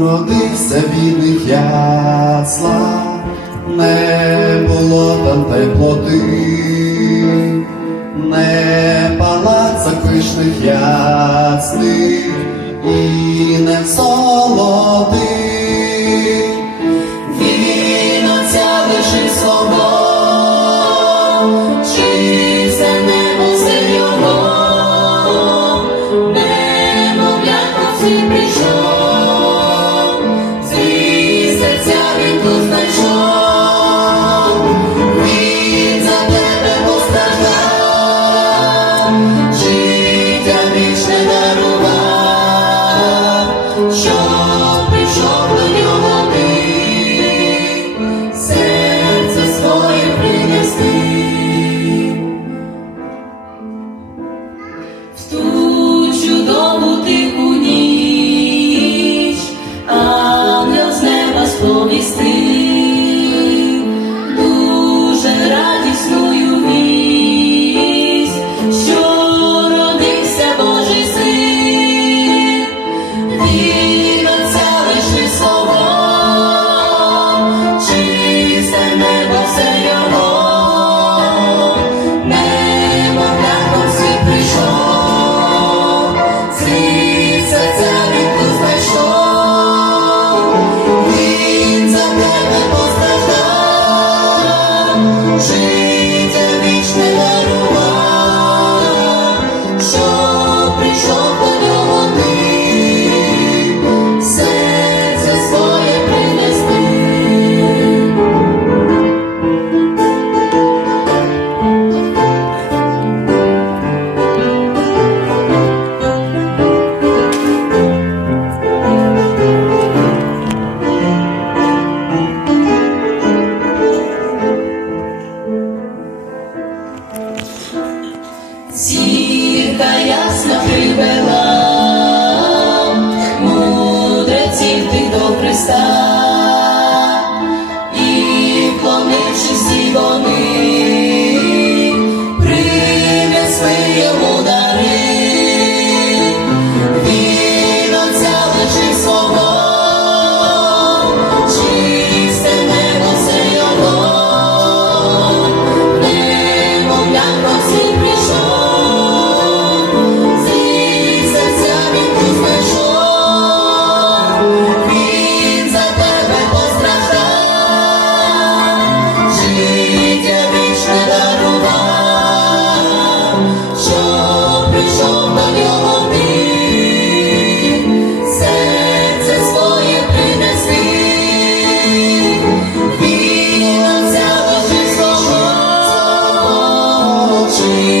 Родився в бідних яслах, не було там теплоти, не палаца пишних ясних і не в солоди. В ту тиху ніч, ангел з неба сповістив. Та ясно хрібе you.